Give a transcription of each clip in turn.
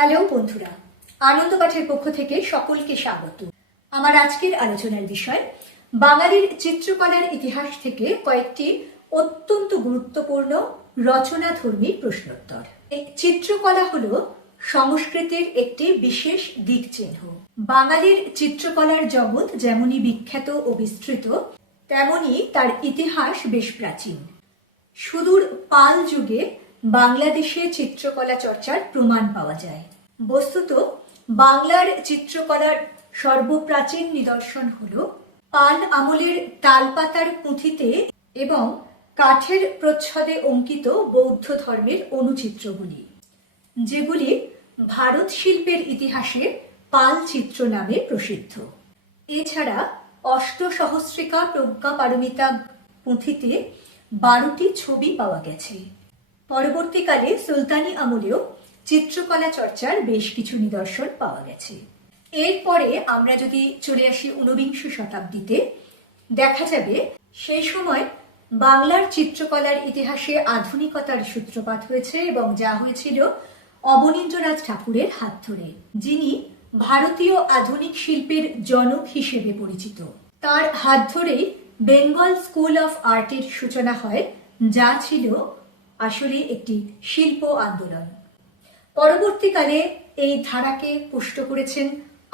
Hello বন্ধুরা, আনন্দ পাঠের পক্ষ থেকে সকলকে স্বাগত। আমার আজকের আলোচনার বিষয়, বাঙালির চিত্রকলার ইতিহাস থেকে কয়েকটি অত্যন্ত গুরুত্বপূর্ণ রচনাধর্মী প্রশ্নোত্তর। চিত্রকলা হলো সংস্কৃতির একটি বিশেষ দিক চিহ্ন বাঙালির চিত্রকলার জগৎ যেমনই বিখ্যাত ও বিস্তৃত তেমনি তার ইতিহাস বেশ প্রাচীন। সুদূর পাল যুগে বাংলাদেশে চিত্রকলা চর্চার প্রমাণ পাওয়া যায়। বস্তুত বাংলার চিত্রকলার সর্বপ্রাচীন নিদর্শন হল পাল আমলের তালপাতার পুঁথিতে এবং কাঠের প্রচ্ছদে অঙ্কিত বৌদ্ধ ধর্মের অনুচিত্রগুলি, যেগুলি ভারত শিল্পের ইতিহাসে পাল চিত্র নামে প্রসিদ্ধ। এছাড়া অষ্টসহস্রিকা প্রজ্ঞা পারমিতা পুঁথিতে বারোটি ছবি পাওয়া গেছে। পরবর্তীকালে সুলতানি আমলেও চিত্রকলা চর্চার বেশ কিছু নিদর্শন পাওয়া গেছে। এরপরে আমরা যদি চলে আসি ঊনবিংশ শতাব্দীতে, দেখা যাবে সেই সময় বাংলার চিত্রকলার ইতিহাসে আধুনিকতার সূত্রপাত হয়েছে এবং যা হয়েছিল অবনীন্দ্রনাথ ঠাকুরের হাত ধরে, যিনি ভারতীয় আধুনিক শিল্পের জনক হিসেবে পরিচিত। তার হাত ধরেই বেঙ্গল স্কুল অফ আর্টের সূচনা হয়, যা ছিল আসলে একটি শিল্প আন্দোলন। পরবর্তীকালে এই ধারাকে পুষ্ট করেছেন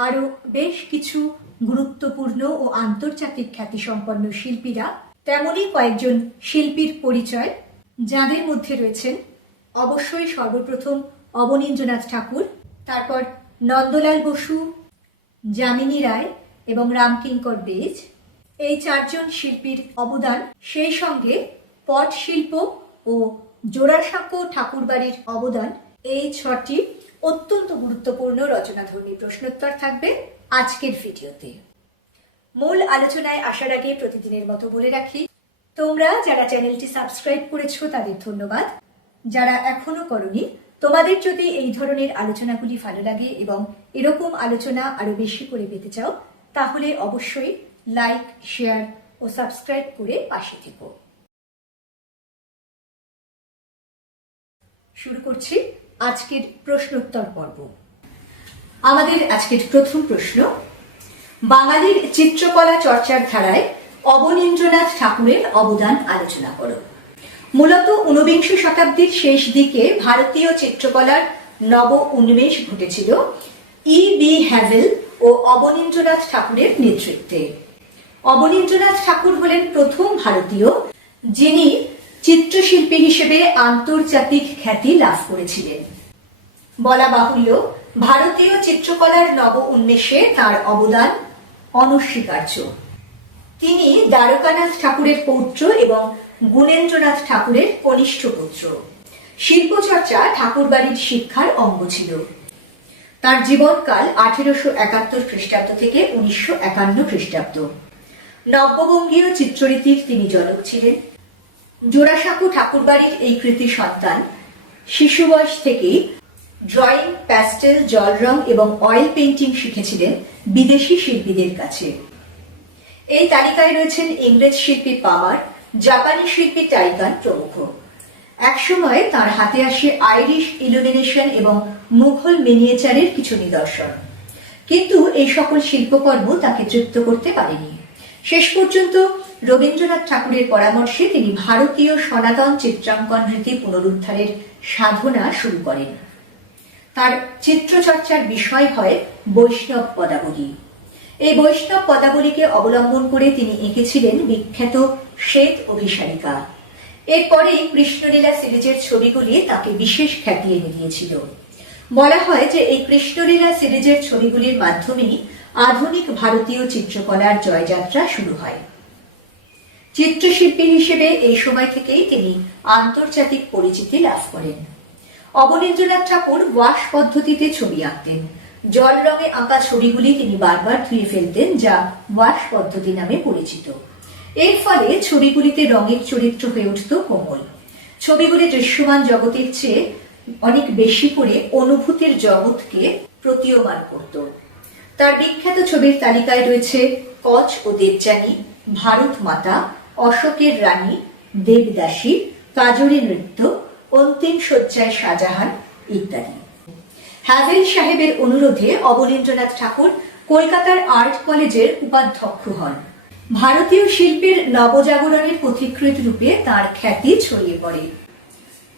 আরও বেশ কিছু গুরুত্বপূর্ণ ও আন্তর্জাতিক খ্যাতিসম্পন্ন শিল্পীরা। তেমনি কয়েকজন শিল্পীর পরিচয় যাদের মধ্যে রয়েছেন অবশ্যই সর্বপ্রথম অবনীন্দ্রনাথ ঠাকুর, তারপর নন্দলাল বসু, যামিনী রায় এবং রামকিঙ্কর বেজ। এই চারজন শিল্পীর অবদান সেই সঙ্গে পট শিল্প ও জোড়াসাঁকো ঠাকুরবাড়ির অবদান এই ছটি অত্যন্ত গুরুত্বপূর্ণ রচনাধর্মী প্রশ্নোত্তর থাকবে আজকের ভিডিওতে। মূল আলোচনায় আসার আগে প্রতিদিনের মতো বলে রাখি, তোমরা যারা চ্যানেলটি সাবস্ক্রাইব করেছ তাদের ধন্যবাদ। যারা এখনও করনি, তোমাদের যদি এই ধরনের আলোচনাগুলি ভালো লাগে এবং এরকম আলোচনা আরও বেশি করে পেতে চাও, তাহলে অবশ্যই লাইক, শেয়ার ও সাবস্ক্রাইব করে পাশে থেকো। শুরু করছি আজকের প্রশ্নোত্তর পর্ব। আমাদের আজকের প্রথম প্রশ্ন, বাঙালির চিত্রকলা চর্চার ধারায় অবনীন্দ্রনাথ ঠাকুরের অবদান আলোচনা করো। মূলত ঊনবিংশ শতাব্দীর শেষ দিকে ভারতীয় চিত্রকলার নব উন্মেষ ঘটেছিল ই বি হ্যাভেল ও অবনীন্দ্রনাথ ঠাকুরের নেতৃত্বে। অবনীন্দ্রনাথ ঠাকুর হলেন প্রথম ভারতীয় যিনি চিত্রশিল্পী হিসেবে আন্তর্জাতিক খ্যাতি লাভ করেছিলেন। বলা বাহুল্য, ভারতীয় চিত্রকলার নব উন্মেষে তার অবদান অনস্বীকার্য। তিনি দ্বারকানাথ ঠাকুরের পৌত্র এবং গুণেন্দ্রনাথ ঠাকুরের কনিষ্ঠ পুত্র। শিল্পচর্চা ঠাকুরবাড়ির শিক্ষার অঙ্গ ছিল। তার জীবনকাল আঠেরোশো একাত্তর খ্রিস্টাব্দ থেকে উনিশশো একান্ন খ্রিস্টাব্দ। নব্যবঙ্গীয় চিত্ররীতির তিনি জনক ছিলেন। জোড়াসাঁকো ঠাকুরবাড়ির এই কৃতি সন্তান শিশু বয়স থেকেই ড্রয়িং প্যাস্টেল জল রং এবং অয়েল পেন্টিং শিখেছিলেন বিদেশি শিল্পীদের কাছে। এই তালিকায় রয়েছেন ইংরেজ শিল্পী পামার, জাপানি শিল্পী টাইগান প্রমুখ। একসময় তার হাতে আসে আইরিশ ইলুমিনেশন এবং মুঘল মিনিয়েচারের কিছু নিদর্শন। কিন্তু এই সকল শিল্পকর্ম তাকে তৃপ্ত করতে পারেনি। শেষ পর্যন্ত রবীন্দ্রনাথ ঠাকুরের পরামর্শে তিনি ভারতীয় সনাতন চিত্রাঙ্কন রীতি পুনরুদ্ধারের সাধনা শুরু করেন। তার চিত্রচর্চার বিষয় হয় বৈষ্ণব পদাবলী। এই বৈষ্ণব পদাবলীকে অবলম্বন করে তিনি এঁকেছিলেন বিখ্যাত শ্বেত অভিসারিকা। এরপরে কৃষ্ণলীলা সিরিজের ছবিগুলি তাকে বিশেষ খ্যাতি এনে দিয়েছিল। বলা হয় যে এই কৃষ্ণলীলা সিরিজের ছবিগুলির মাধ্যমেই আধুনিক ভারতীয় চিত্রকলার জয়যাত্রা শুরু হয়। চিত্রশিল্পী হিসেবে এই সময় থেকেই তিনি আন্তর্জাতিক পরিচিতি লাভ করেন। অবনীন্দ্রনাথ ঠাকুর ওয়াশ পদ্ধতিতে ছবি আঁকতেন। জল রঙে আঁকা ছবিগুলি তিনি বারবার ধুয়ে ফেলতেন, যা ওয়াশ পদ্ধতি নামে পরিচিত। এর ফলে ছবিগুলিতে রঙের চরিত্র হয়ে উঠত কোমল। ছবিগুলি দৃশ্যমান জগতের চেয়ে অনেক বেশি করে অনুভূতির জগৎকে প্রতীয়মান করত। তার বিখ্যাত ছবির তালিকায় রয়েছে কচ ও দেবযানী, ভারত মাতা অশোকের রানী, দেবদাসী, কাজরি নৃত্য, অন্তিম শয্যায় শাহজাহান ইত্যাদি। হ্যাভেল সাহেবের অনুরোধে অবনীন্দ্রনাথ ঠাকুর কলকাতার আর্ট কলেজের উপাধ্যক্ষ হন। ভারতীয় শিল্পের নবজাগরণের পথিকৃত রূপে তার খ্যাতি ছড়িয়ে পড়ে।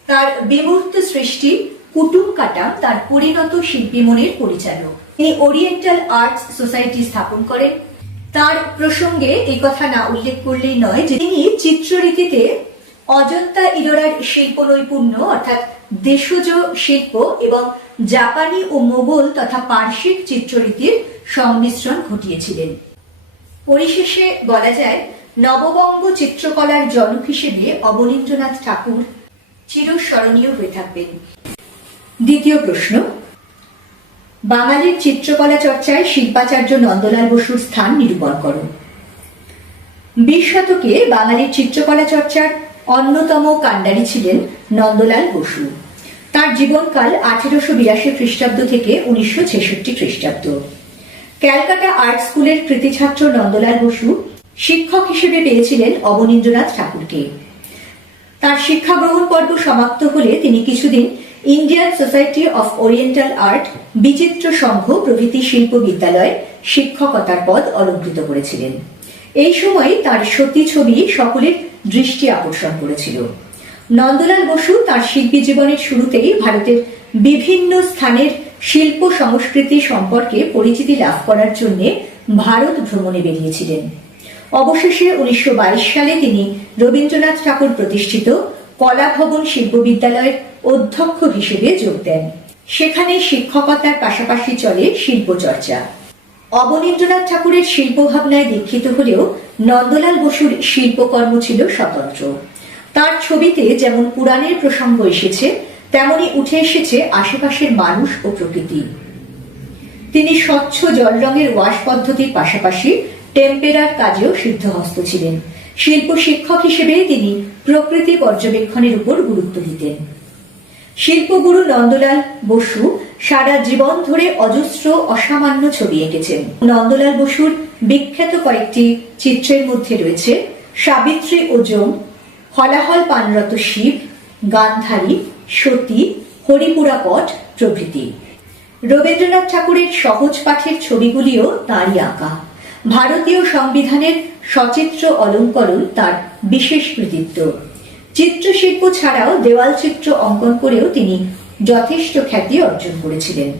তার বিমূর্ত সৃষ্টি কুটুম কাটা, তার পরিণত শিল্পী মনের পরিচালক। তিনি ওরিয়েন্টাল আর্টস সোসাইটি স্থাপন করেন। তার প্রসঙ্গে এই কথা না উল্লেখ করলেই নয় যে তিনি চিত্ররীতিতে অজন্তা ইলোরার শিল্প নৈপুণ্য অর্থাৎ দেশজ শিল্প এবং জাপানি ও মোগল তথা পার্শ্বিক চিত্ররীতির সংমিশ্রণ ঘটিয়েছিলেন। পরিশেষে বলা যায়, নববঙ্গ চিত্রকলার জনক হিসেবে অবনীন্দ্রনাথ ঠাকুর চিরস্মরণীয় হয়ে থাকবেন। দ্বিতীয় প্রশ্ন বাঙালির চিত্রকলা চর্চায় শিল্পাচার্য নন্দলাল বসুর স্থান নিরূপণ করো বিশ শতকে বাঙালির চিত্রকলা চর্চার অন্যতম কাণ্ডারি ছিলেন নন্দলাল বসু। তার জীবনকাল আঠেরোশো বিরাশি খ্রিস্টাব্দ থেকে উনিশশো ছেষট্টি খ্রিস্টাব্দ। ক্যালকাটা আর্ট স্কুলের কৃতি ছাত্র নন্দলাল বসু শিক্ষক হিসেবে পেয়েছিলেন অবনীন্দ্রনাথ ঠাকুরকে। তার শিক্ষা গ্রহণ পর্ব সমাপ্ত হলে তিনি কিছুদিন Indian society of oriental art, বিচিত্র সংঘ, প্রভৃতি শিল্প বিদ্যালয়ে, শিক্ষকতার পদ অলঙ্কৃত করেছিলেন। এই সময় তার সতী ছবি সকলের দৃষ্টি আকর্ষণ করেছিল। নন্দলাল বসু তার শিল্পী জীবনের শুরুতেই ভারতের বিভিন্ন স্থানের শিল্প সংস্কৃতি সম্পর্কে পরিচিতি লাভ করার জন্য ভারত ভ্রমণে বেরিয়েছিলেন। অবশেষে উনিশশো বাইশ সালে তিনি রবীন্দ্রনাথ ঠাকুর প্রতিষ্ঠিত কলা ভবন শিল্প বিদ্যালয়ের অধ্যক্ষ হিসেবে যোগ দেন। সেখানে শিক্ষকতার পাশাপাশি চলে শিল্প চর্চা অবনীন্দ্রনাথ ঠাকুরের শিল্প ভাবনায় দীক্ষিত হলেও নন্দলাল বসুর শিল্পকর্ম ছিল স্বতন্ত্র। তার ছবিতে যেমন পুরাণের প্রসঙ্গ এসেছে, তেমনি উঠে এসেছে আশেপাশের মানুষ ও প্রকৃতি। তিনি স্বচ্ছ জল রঙের ওয়াশ পদ্ধতির পাশাপাশি টেম্পেরার কাজেও সিদ্ধহস্ত ছিলেন। শিল্প শিক্ষক হিসেবে তিনি প্রকৃতি পর্যবেক্ষণের উপর গুরুত্ব দিতেন। শিল্পগুরু নন্দলাল বসু সারা জীবন ধরে অজস্র অসামান্য ছবি এঁকেছেন। নন্দলাল বসুর বিখ্যাত কয়েকটি চিত্রের মধ্যে রয়েছে সাবিত্রী ও যম হলাহল পানরত শিব, গান্ধারী, সতী, হরিপুরা পট প্রভৃতি। রবীন্দ্রনাথ ঠাকুরের সহজ পাঠের ছবিগুলিও তাঁরই আঁকা। ভারতীয় সংবিধানের সচিত্র অলঙ্করণ তার বিশেষ কৃতিত্ব। চিত্রশিল্প ছাড়াও দেওয়াল চিত্র অঙ্কন করেও তিনি যথেষ্ট খ্যাতি অর্জন করেছিলেন।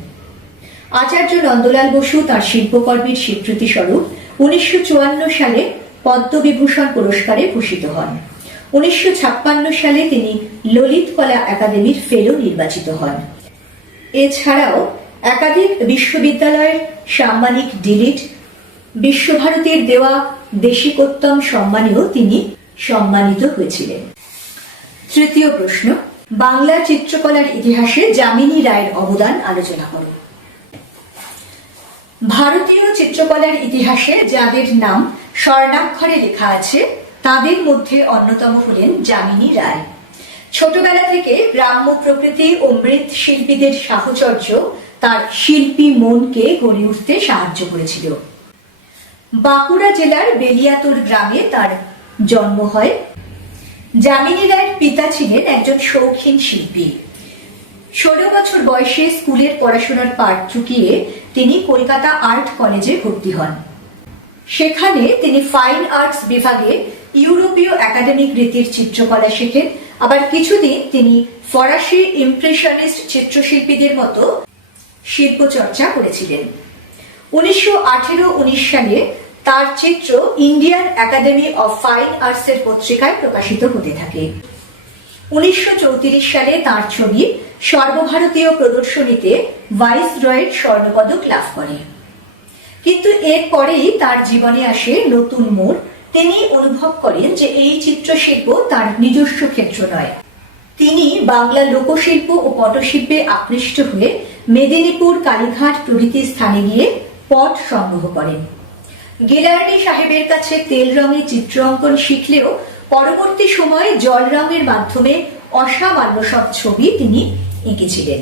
আচার্য নন্দলাল বসু তার শিল্পকর্মের স্বীকৃতি স্বরূপ উনিশশো চুয়ান্ন সালে পদ্মবিভূষণ পুরস্কারে ভূষিত হন। উনিশশো ছাপ্পান্ন সালে তিনি ললিত কলা একাডেমির ফেলো নির্বাচিত হন। এছাড়াও একাধিক বিশ্ববিদ্যালয়ের সাম্মানিক ডিলিট বিশ্বভারতীর দেওয়া দেশিকোত্তম সম্মানেও তিনি সম্মানিত হয়েছিলেন। তৃতীয় প্রশ্ন, বাংলা চিত্রকলার ইতিহাসে যামিনী রায়ের অবদান আলোচনা করো। ভারতীয় চিত্রকলার ইতিহাসে যাদের নাম স্বর্ণাক্ষরে লেখা আছে, তাদের মধ্যে অন্যতম হলেন যামিনী রায়। ছোটবেলা থেকে গ্রাম্য প্রকৃতি ও মৃৎ শিল্পীদের সাহচর্য তার শিল্পী মনকে গড়ে উঠতে সাহায্য করেছিল। বাঁকুড়া জেলার বেলিয়াতুর গ্রামে তার জন্ম হয়। যামিনী রায়ের পিতা ছিলেন একজন শৌখিন শিল্পী। ষোলো বছর বয়সে স্কুলের পড়াশোনার পাঠ চুকিয়ে তিনি কলকাতা আর্ট কলেজে ভর্তি হন। সেখানে তিনি ফাইন আর্টস বিভাগে ইউরোপীয় একাডেমিক রীতির চিত্রকলা শেখেন। আবার কিছুদিন তিনি ফরাসি ইমপ্রেশনিস্ট চিত্রশিল্পীদের মতো শিল্প চর্চা করেছিলেন। উনিশশো উনিশ সালে তার চিত্র ইন্ডিয়ান একাডেমি অফ ফাইন আর্টসের পত্রিকায় প্রকাশিত হতে থাকে। উনিশশো সালে তার ছবি সর্বভারতীয় প্রদর্শনীতে ভাইস স্বর্ণপদক লাভ করে। কিন্তু এরপরেই তার জীবনে আসে নতুন মোড়। তিনি অনুভব করেন যে এই চিত্রশিল্প তার নিজস্ব ক্ষেত্র নয়। তিনি বাংলা লোকশিল্প ও পটশিল্পে আকৃষ্ট হয়ে মেদিনীপুর, কালীঘাট প্রভৃতি স্থানে গিয়ে পট সংগ্রহ করেন। গিলার্নি সাহেবের কাছে তেল রঙে চিত্র অঙ্কন শিখলেও পরবর্তী সময়ে জল রঙের মাধ্যমে অসামান্য সব ছবি তিনি এঁকেছিলেন।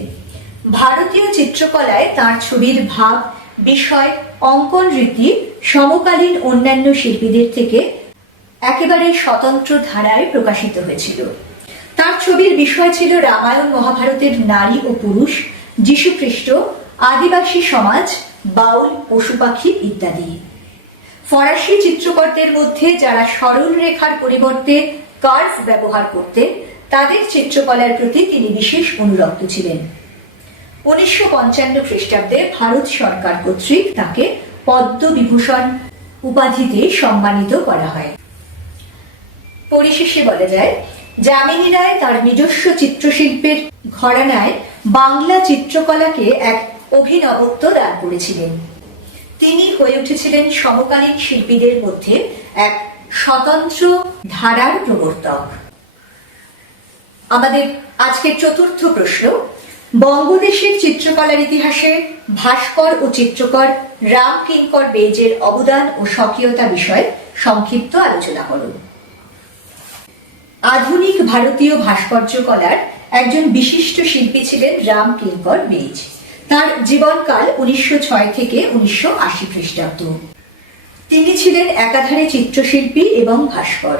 ভারতীয় চিত্রকলায় তার ছবির ভাব, বিষয়, অঙ্কন রীতি, সমকালীন অন্যান্য শিল্পীদের থেকে একেবারে স্বতন্ত্র ধারায় প্রকাশিত হয়েছিল। তার ছবির বিষয় ছিল রামায়ণ, মহাভারতের নারী ও পুরুষ যীশুখ্রিস্ট আদিবাসী সমাজ, বাউল, পশু পাখি ইত্যাদি। ফরাসি চিত্রকরদের মধ্যে যারা সরল রেখার পরিবর্তে কার্ভ ব্যবহার করতেন, তাদের চিত্রকলার প্রতি তিনি বিশেষ অনুরক্ত ছিলেন। উনিশশো পঞ্চান্ন খ্রিস্টাব্দে ভারত সরকার কর্তৃক তাকে পদ্মবিভূষণ উপাধিতে সম্মানিত করা হয়। পরিশেষে বলা যায়, যামিনী রায় তার নিজস্ব চিত্রশিল্পের ঘরানায় বাংলা চিত্রকলাকে এক অভিনবত্ব দান করেছিলেন। তিনি হয়ে উঠেছিলেন সমকালীন শিল্পীদের মধ্যে এক স্বতন্ত্র ধারার প্রবর্তক। আমাদের আজকের চতুর্থ প্রশ্ন, বঙ্গদেশের চিত্রকলার ইতিহাসে ভাস্কর ও চিত্রকর রাম কিঙ্কর বেজের অবদান ও স্বকীয়তা বিষয়ে সংক্ষিপ্ত আলোচনা করুন। আধুনিক ভারতীয় ভাস্কর্য কলার একজন বিশিষ্ট শিল্পী ছিলেন রাম কিঙ্কর বেজ। তার জীবনকাল উনিশশো ছয় থেকে উনিশশো আশি খ্রিস্টাব্দ। তিনি ছিলেন একাধারে চিত্রশিল্পী এবং ভাস্কর।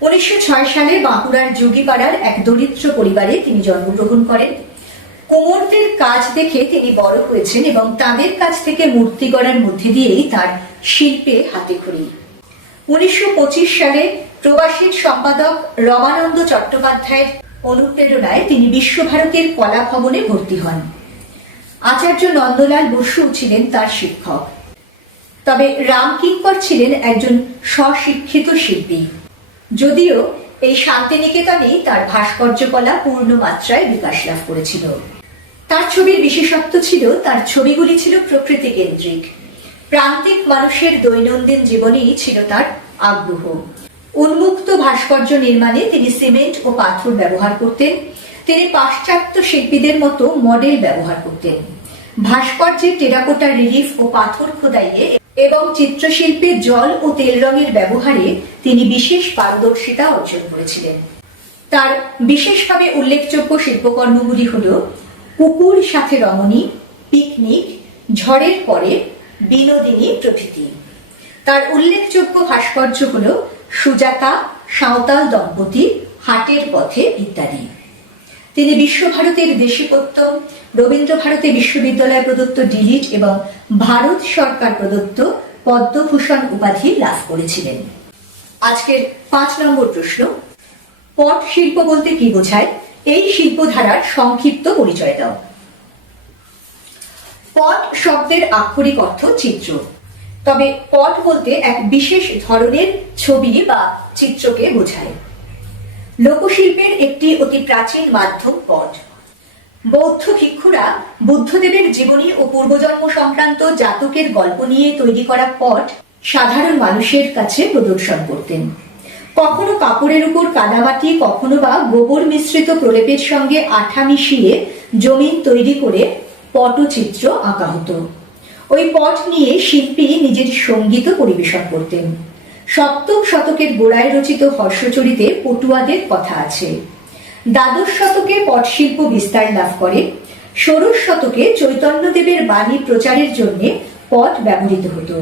উনিশশো ছয় সালে বাঁকুড়ার যোগীপাড়ার এক দরিদ্র পরিবারে তিনি জন্মগ্রহণ করেন। কোমরদের কাজ দেখে তিনি বড় হয়েছেন এবং তাদের কাছ থেকে মূর্তি গড়ার মধ্যে দিয়েই তার শিল্পে হাতে খড়ি। উনিশশো সালে প্রবাসীর সম্পাদক রমানন্দ চট্টোপাধ্যায়ের অনুপ্রেরণায় তিনি বিশ্বভারতীর কলা ভবনে ভর্তি হন। আচার্য নন্দলাল বসু ছিলেন তার শিক্ষক। তবে রামকিঙ্কর ছিলেন একজন স্বশিক্ষিত শিল্পী। যদিও এই শান্তিনিকেতনেই তার ভাস্কর্য কলা পূর্ণ মাত্রায় বিকাশ লাভ করেছিল। তার ছবির বিশেষত্ব ছিল, তার ছবিগুলি ছিল প্রকৃতি কেন্দ্রিক প্রান্তিক মানুষের দৈনন্দিন জীবনেই ছিল তার আগ্রহ। উন্মুক্ত ভাস্কর্য নির্মাণে তিনি সিমেন্ট ও পাথর ব্যবহার করতেন। তিনি পাশ্চাত্য শিল্পীদের মতো মডেল ব্যবহার করতেন। ভাস্কর্যের টেরাকোটা রিলিফ ও পাথর খোদাইয়ে এবং চিত্রশিল্পে জল ও তেল রঙের ব্যবহারে তিনি বিশেষ পারদর্শিতা অর্জন করেছিলেন। তার বিশেষভাবে উল্লেখযোগ্য শিল্পকর্মগুলি হল কুকুর সাথে রমণী, পিকনিক, ঝড়ের পরে বিনোদিনী প্রভৃতি। তার উল্লেখযোগ্য ভাস্কর্য হল সুজাতা, সাঁওতাল দম্পতি, হাটের পথে ইত্যাদি তিনি বিশ্বভারতীর দেশীপত্তম রবীন্দ্র ভারতী বিশ্ববিদ্যালয় প্রদত্ত ডিলিট এবং ভারত সরকার প্রদত্ত পদ্মভূষণ উপাধি লাভ করেছিলেন। আজকের পাঁচ নম্বর প্রশ্ন, পট শিল্প বলতে কি বোঝায়? এই শিল্পধারার সংক্ষিপ্ত পরিচয় দাও। পট শব্দের আক্ষরিক অর্থ চিত্র। তবে পট বলতে এক বিশেষ ধরনের ছবি বা চিত্রকে বোঝায়। লোকশিল্পের একটি অতি প্রাচীন মাধ্যম পট বৌদ্ধ ভিক্ষুরা বুদ্ধদেবের জীবনী ও পূর্বজন্ম সংক্রান্ত জাতকের গল্প নিয়ে তৈরি করা পট সাধারণ মানুষের কাছে প্রদর্শন করতেন। কখনো কাপড়ের উপর কাদামাটি, কখনো বা গোবর মিশ্রিত প্রলেপের সঙ্গে আঠা মিশিয়ে জমিন তৈরি করে পটচিত্র আঁকা হতো। ওই পট নিয়ে শিল্পী নিজের সংগীত পরিবেশন করতেন। সপ্তম শতকের গোড়ায় রচিত হর্ষচরিতে পটুয়াদের কথা আছে। দ্বাদশ শতকে পটশিল্প বিস্তার লাভ করে, ষোড়শ শতকে চৈতন্যদেবের বাণী প্রচারের জন্য পট ব্যবহৃত হতো।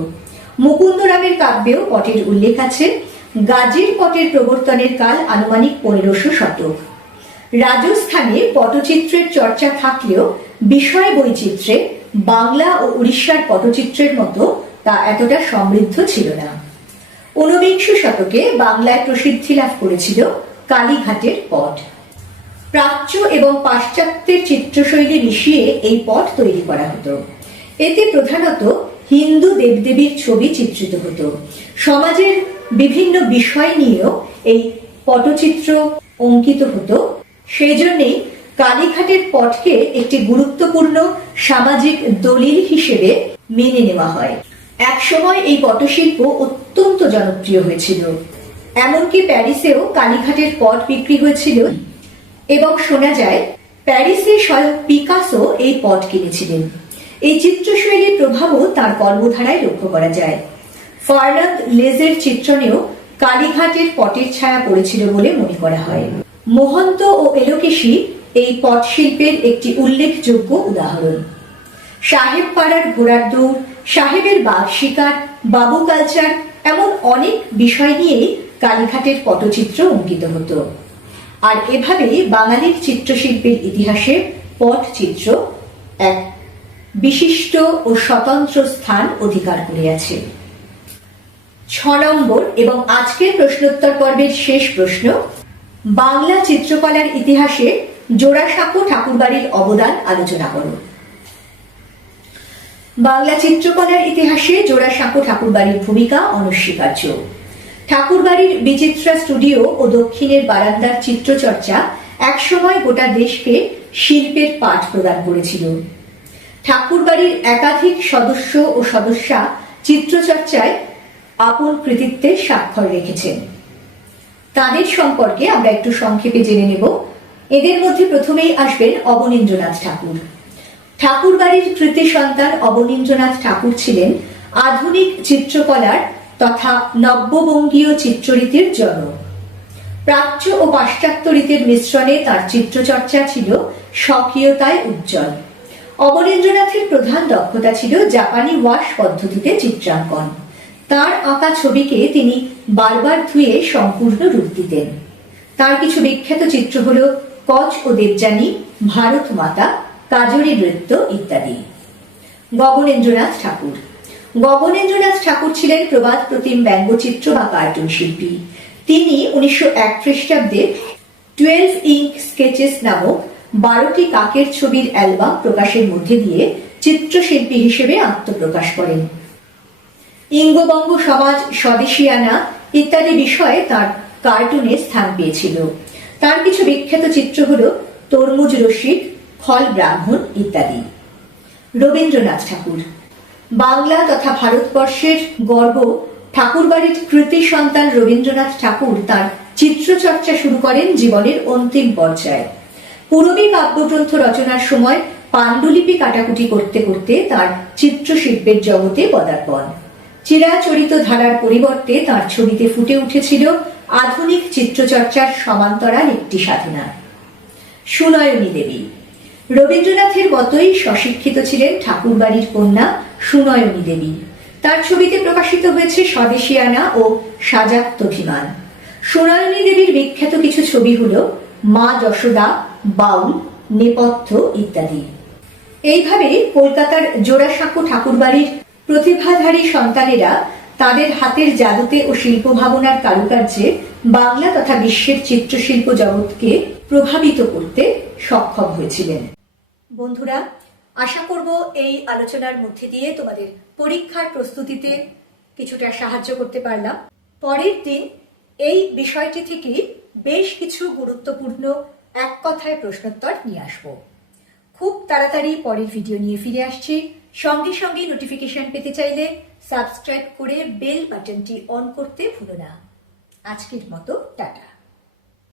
মুকুন্দরামের কাব্যেও পটের উল্লেখ আছে, গাজীর পটের প্রবর্তনের কাল আনুমানিক পনেরোশো শতক। রাজস্থানে পটচিত্রের চর্চা থাকলেও বিষয় বৈচিত্র্যে বাংলা ও উড়িষ্যার পটচিত্রের মতো তা এতটা সমৃদ্ধ ছিল না। ঊনবিংশ শতকে বাংলায় প্রসিদ্ধি লাভ করেছিল কালীঘাটের পট। প্রাচ্য এবং পাশ্চাত্যের চিত্রশৈলী মিশিয়ে এই পট তৈরি করা হতো। এতে প্রধানত হিন্দু দেবদেবীর ছবি চিত্রিত হতো। সমাজের বিভিন্ন বিষয় নিয়েও এই পটচিত্র অঙ্কিত হতো। সেই জন্যেই কালীঘাটের পটকে একটি গুরুত্বপূর্ণ সামাজিক দলিল হিসেবে মেনে নেওয়া হয়। একসময় এই পটশিল্প অত্যন্ত জনপ্রিয় হয়েছিল। এমনকি প্যারিসেও কালীঘাটের পট বিক্রি হয়েছিল। এবং শোনা যায়, প্যারিসে স্বয়ং পিকাসো এই পট কিনেছিলেন। এই চিত্রশৈলীর প্রভাবও তার কর্মধারায় লক্ষ্য করা যায়। ফার্নান্দ লেজের চিত্রণেও কালীঘাটের পটের ছায়া পড়েছিল বলে মনে করা হয়। মহন্ত ও এলোকেশী এই পট শিল্পের একটি উল্লেখযোগ্য উদাহরণ। সাহেব পাড়ার ঘোড়ার দৌড় সাহেবের বাঘ শিকার, বাবু কালচার এমন অনেক বিষয় নিয়েই কালীঘাটের পটচিত্র অঙ্কিত হতো। আর এভাবে বাঙালির চিত্রশিল্পের ইতিহাসে পটচিত্র এক বিশিষ্ট ও স্বতন্ত্র স্থান অধিকার করিয়াছে। ছ নম্বর এবং আজকের প্রশ্নোত্তর পর্বের শেষ প্রশ্ন, বাংলা চিত্রকলার ইতিহাসে জোড়াসাঁকো ঠাকুরবাড়ির অবদান আলোচনা করুন বাংলা চিত্রকলার ইতিহাসে জোড়াসাঁকো ঠাকুরবাড়ির ভূমিকা অনস্বীকার্য। ঠাকুরবাড়ির বিচিত্রা স্টুডিও ও দক্ষিণের বারান্দার চিত্রচর্চা একসময় গোটা দেশকে শিল্পের পাঠ প্রদান করেছিল। ঠাকুরবাড়ির একাধিক সদস্য ও সদস্যা চিত্রচর্চায় আপন কৃতিত্বের স্বাক্ষর রেখেছেন। তাদের সম্পর্কে আমরা একটু সংক্ষেপে জেনে নেব। এদের মধ্যে প্রথমেই আসবেন অবনীন্দ্রনাথ ঠাকুর। ঠাকুরবাড়ির কৃতি সন্তান অবনীন্দ্রনাথ ঠাকুর ছিলেন আধুনিক চিত্রকলার তথা নব্যবঙ্গীয় চিত্ররীতির জনক। প্রাচ্য ও পাশ্চাত্য রীতির মিশ্রণে তার চিত্রচর্চা ছিল স্বকীয়তায় উজ্জ্বল। অবনীন্দ্রনাথের প্রধান দক্ষতা ছিল জাপানি ওয়াশ পদ্ধতিতে চিত্রাঙ্কন। তার আঁকা ছবিকে তিনি বারবার ধুয়ে সম্পূর্ণ রূপ দিতেন। তার কিছু বিখ্যাত চিত্র হল কচ ও দেবযানী, ভারত মাতা কাজরি নৃত্য ইত্যাদি। গগনেন্দ্রনাথ ঠাকুর। গগনেন্দ্রনাথ ঠাকুর ছিলেন প্রবাদ প্রতিম ব্যঙ্গচিত্র বা কার্টুন শিল্পী। তিনি উনিশশো এক খ্রিস্টাব্দে টুয়েলভ ইঙ্ক স্কেচেস নামক বারোটি কাকের ছবির অ্যালবাম প্রকাশের মধ্যে দিয়ে চিত্রশিল্পী হিসেবে আত্মপ্রকাশ করেন। ইঙ্গবঙ্গ সমাজ স্বদেশিয়ানা ইত্যাদি বিষয়ে তার কার্টুনে স্থান পেয়েছিল। তার কিছু বিখ্যাত চিত্র হল তরমুজ রসিক ফল, ব্রাহ্মণ ইত্যাদি। রবীন্দ্রনাথ ঠাকুর। বাংলা তথা ভারতবর্ষের গর্ব, ঠাকুরবাড়ির কৃতি সন্তান রবীন্দ্রনাথ ঠাকুর তার চিত্রচর্চা শুরু করেন জীবনের অন্তিম পর্যায়ে। পূরবী কাব্যগ্রন্থ রচনার সময় পাণ্ডুলিপি কাটাকুটি করতে করতে তার চিত্রশিল্পের জগতে পদার্পণ। চিরাচরিত ধারার পরিবর্তে তার ছবিতে ফুটে উঠেছিল আধুনিক চিত্রচর্চার সমান্তরাল একটি সাধনা। সুনয়নী দেবী। রবীন্দ্রনাথের মতোই স্বশিক্ষিত ছিলেন ঠাকুরবাড়ির কন্যা সুনয়নী দেবী। তার ছবিতে প্রকাশিত হয়েছে স্বদেশিয়ানা ও সাজাত্তভিমান সুনয়নী দেবীর বিখ্যাত কিছু ছবি হল মা যশোদা, বাউল, নেপথ্য ইত্যাদি। এইভাবে কলকাতার জোড়াসাঁকো ঠাকুরবাড়ির প্রতিভাধারী সন্তানেরা তাদের হাতের জাদুতে ও শিল্প ভাবনার কারুকার্যে বাংলা তথা বিশ্বের চিত্রশিল্প জগৎকে প্রভাবিত করতে সক্ষম হয়েছিলেন। বন্ধুরা, আশা করব এই আলোচনার মধ্যে দিয়ে তোমাদের পরীক্ষার প্রস্তুতিতে কিছুটা সাহায্য করতে পারলাম। পরের দিন এই বিষয়টি থেকে বেশ কিছু গুরুত্বপূর্ণ এক কথায় প্রশ্নোত্তর নিয়ে আসব। খুব তাড়াতাড়ি পরের ভিডিও নিয়ে ফিরে আসছি। সঙ্গে সঙ্গে নোটিফিকেশন পেতে চাইলে সাবস্ক্রাইব করে বেল বাটনটি অন করতে ভুলো না। আজকের মতো টাটা।